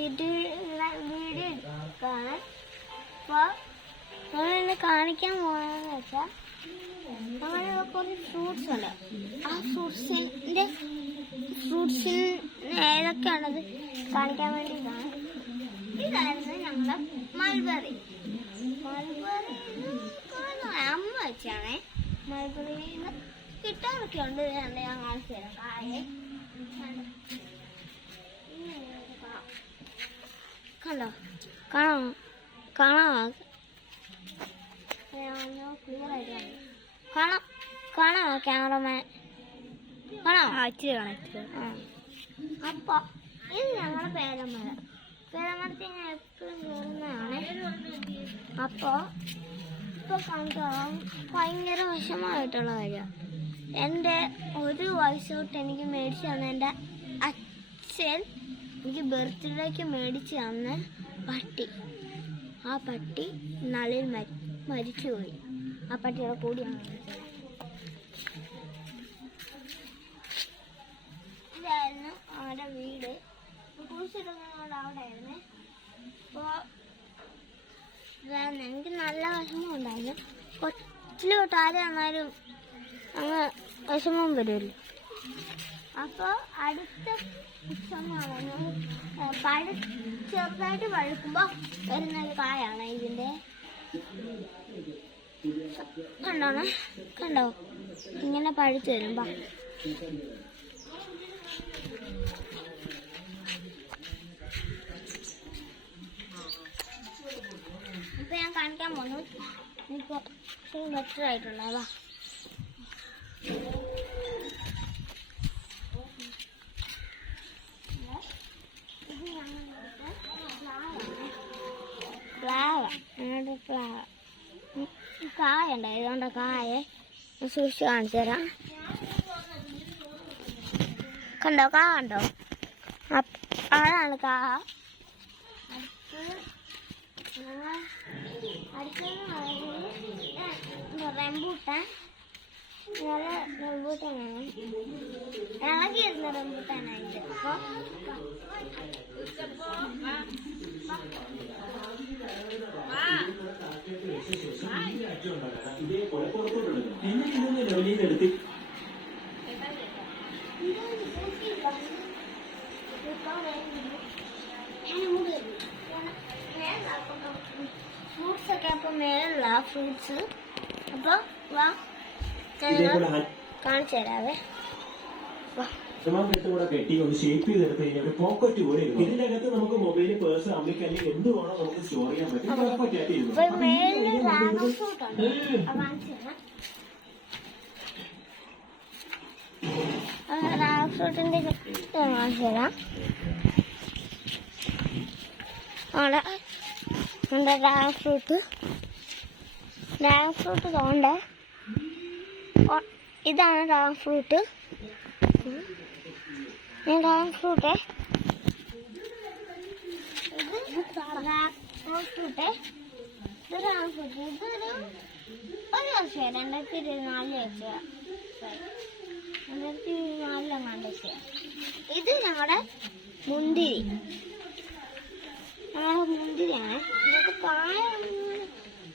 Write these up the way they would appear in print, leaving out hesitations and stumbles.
ഇത് വീഡിയോ എടുക്കാണ്. അപ്പോൾ നമ്മളിന്ന് കാണിക്കാൻ പോകുന്നതെന്ന് വെച്ചാൽ നമ്മളിവിടെ കുറച്ച് ഫ്രൂട്ട്സ് ഉണ്ട്. ആ ഫ്രൂട്ട്സിന് ഏതൊക്കെയാണത് കാണിക്കാൻ വേണ്ടിയിട്ടാണ്. ഇതായിരുന്നു ഞങ്ങളുടെ മൾബറി. അമ്മ വെച്ചാണേ മൾബറിയിൽ കിട്ടാറൊക്കെ ഉണ്ട്. ഞാൻ കാണിച്ചു തരാം. കായ കണ്ടോ, കാണാമോ? കാണാമോ ക്യാമറമാൻ? കാണാമോ? ഇച്ചിരി കാണാം. അപ്പോൾ ഇത് ഞങ്ങളുടെ പേരമരം. പേരമരത്തിൽ ഞാൻ എപ്പോഴും കയറുന്നതാണ്. അപ്പോൾ ഇപ്പോൾ കാണിക്കാം, ഭയങ്കര വിഷമമായിട്ടുള്ള കാര്യമാണ്. എൻ്റെ 1 വയസ്സ് തൊട്ട് എനിക്ക് മേടിച്ച് തന്ന എൻ്റെ അച്ഛൻ എനിക്ക് ബർത്ത്ഡേക്ക് മേടിച്ച് തന്ന പട്ടി. ആ പട്ടി നളിൽ മരിച്ചുപോയി. ആ പട്ടിയുടെ കൂടിയാണ്. ഇതായിരുന്നു അവരുടെ വീട്. കുറിച്ചിടുന്നതുകൊണ്ട് അവിടെ ആയിരുന്നു. അപ്പോൾ ഇതായിരുന്നു. എനിക്ക് നല്ല വിഷമം ഉണ്ടായിരുന്നു. കൊച്ചിലോട്ട് ആരും വന്നാലും അങ്ങ് വിഷമം വരുമല്ലോ. അപ്പോൾ അടുത്ത സമയമാണ് ചെറുതായിട്ട് പഴുക്കുമ്പോൾ വരുന്നൊരു കായാണ് ഇതിൻ്റെ. കണ്ടോ ഇങ്ങനെ പഴുത്ത് വരുമ്പോൾ. ഇപ്പം ഞാൻ കാണിക്കാൻ പോകുന്നു. ഇപ്പോൾ ബെറ്റർ ആയിട്ടുള്ളതാ. ഫ്ലവർ കായ ഉണ്ട്. ഇതുകൊണ്ട് കായ സൂക്ഷിച്ച് കാണിച്ചു തരാം. കണ്ടോ, കണ്ടോ? അതാണ് അടുത്തത് റംബൂട്ടാൻ. റംബൂട്ടാനാണ് ഇളകിയിരുന്ന റംബൂട്ടാനായിട്ട്. അപ്പോൾ ഫ്രൂട്ട്സ് ഒക്കെ അപ്പോൾ മേലുള്ള ഫ്രൂട്ട്സ്. അപ്പോൾ വാ കാണിച്ചു തരാവേ. കെട്ടി ഒന്ന് ഷേപ്പ് ചെയ്തെടുത്ത് കഴിഞ്ഞാൽ പോക്കറ്റ് പോലെ ഇരിക്കും. ഇതിനകത്ത് നമുക്ക് മൊബൈല്, പേഴ്സ്, അമ്മിക്കല്ലി എന്ത് വേണോ നമുക്ക് സ്റ്റോർ ചെയ്യാൻ പറ്റും. ഫ്രൂട്ടിന്റെ കാണിച്ചു തരാം. അവിടെ ഡ്രാഗൺ ഫ്രൂട്ട് തോണ്ടേ. ഇതാണ് ഡ്രാഗൺ ഫ്രൂട്ട്. ഡ്രാഗൺ ഫ്രൂട്ട് ഇതൊരു 1 വർഷം 2024 വെച്ചാൽ 2024 വെച്ചാൽ. ഇത് ഞങ്ങളുടെ മുന്തിരി. മുന്തിരിയാണ്. ഇതൊക്കെ കായ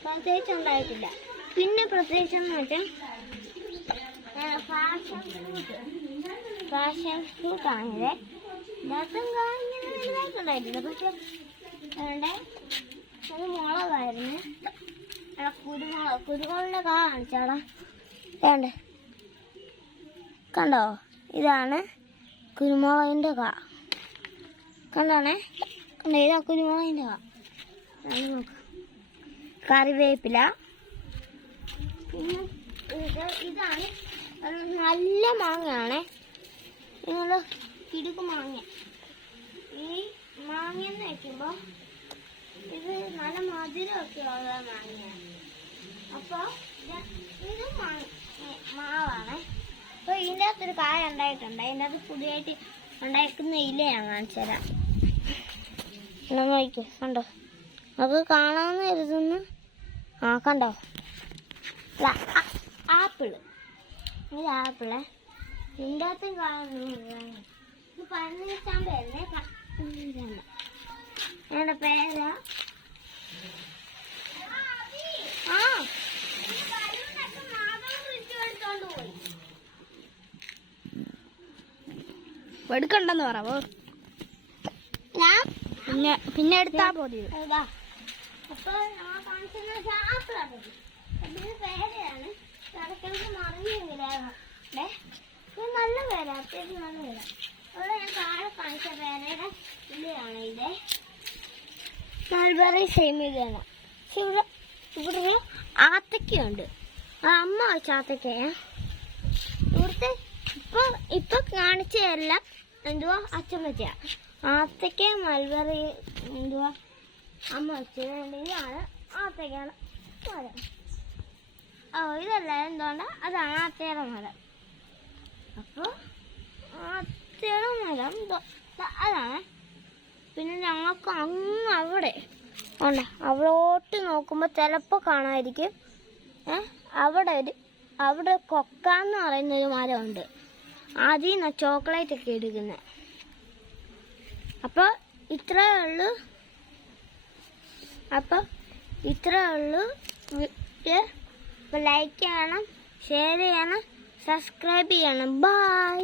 പ്രത്യേകിച്ച് ഉണ്ടായിട്ടില്ല. പിന്നെ പ്രത്യേകിച്ചെന്ന് വെച്ചാൽ പാഷൻ ഫ്രൂട്ടാണിത്. ഇതിനകത്തും ഇങ്ങനെ വലുതായിട്ടുണ്ടായിട്ടില്ല. പക്ഷെ അതുകൊണ്ട് അത് മുളകായിരുന്നു. കുരുമുളകിൻ്റെ കാ കാണിച്ചാടാ. വേണ്ടേ, കണ്ടോ? ഇതാണ് കുരുമുളകിൻ്റെ കാ. കണ്ടോണേ, കണ്ടോ? ഇതാ കുരുമുളകിൻ്റെ കാ. നോക്കാം. കറിവേപ്പില. പിന്നെ ഇതാണ് നല്ല മാങ്ങയാണേ. നിങ്ങൾ കിടുക്ക് മാങ്ങ. ഈ മാങ്ങയെന്ന് വയ്ക്കുമ്പോൾ ഇത് നല്ല മധുരമൊക്കെ ഉള്ള മാങ്ങയാണ്. അപ്പോൾ ഇത് മാവാണ്. അപ്പോൾ ഇതിൻ്റെ അകത്തൊരു കായ ഉണ്ടായിട്ടുണ്ട്. അതിൻ്റെ അകത്ത് പുതിയതായിട്ട് ഉണ്ടാക്കുന്ന ഇല ഞാൻ കാണിച്ചു തരാം. നോക്കൂ, കണ്ടോ? നമുക്ക് കാണാമെന്ന് കരുതുന്നു. കണ്ടോ? ആപ്പിള്. ഇത് ആപ്പിള്. ഇതിൻ്റെ അകത്തും കാണുന്നു. ഇത് 15 വരുന്നേ. ഇതാണ് പേര. ആ എടുക്കണ്ടെന്ന് പറവോ, ഞാൻ പിന്നെ എടുത്താ പോതി. ഇതാ. അപ്പൊ ഞാൻ കാണിക്കുന്ന ഷാപ്പിലാണ്. ഇതിന് പേരയാണ്. ഇടയ്ക്കിടയ്ക്ക് മറിഞ്ഞിങ്ങനെ ഇത് നല്ല പേര, അത്യാവശ്യം നല്ല പേര. ഇവിടെ ഞാൻ താഴെ കാണിച്ച പേരയുടെ ഇതാണ് ഇത്. മൾബറി സേമികയാണ്. പക്ഷെ ഇവിടെ ആത്തക്കയുണ്ട്. ആ അമ്മ വെച്ച ആത്തക്കയാ. ഇവിടുത്തെ ഇപ്പൊ കാണിച്ചതെല്ലാം എന്തുവാ അച്ഛൻ വെച്ചാ. ആത്തക്ക മൾബറി എന്തുവാ അമ്മ വെച്ചത്. ഇതാണ് ആത്തക്കയാണ് മരം. ഇതല്ല എന്തുകൊണ്ട് അതാണ് ആത്തയുടെ മരം. അപ്പൊ ആത്തയുടെ മരം അതാണ്. പിന്നെ ഞങ്ങൾക്ക് അങ്ങ് അവിടെ ഉണ്ട്. അവിടോട്ട് നോക്കുമ്പോൾ ചിലപ്പോൾ കാണാതിരിക്കും. അവിടെ കൊക്കാന്ന് പറയുന്നൊരു മരമുണ്ട്. അതിൽ നിന്നാണ് ചോക്ലേറ്റ് ഒക്കെ എടുക്കുന്നത്. അപ്പോൾ ഇത്രയേ ഉള്ളൂ. ലൈക്ക് ചെയ്യണം, ഷെയർ ചെയ്യണം, സബ്സ്ക്രൈബ് ചെയ്യണം. ബൈ.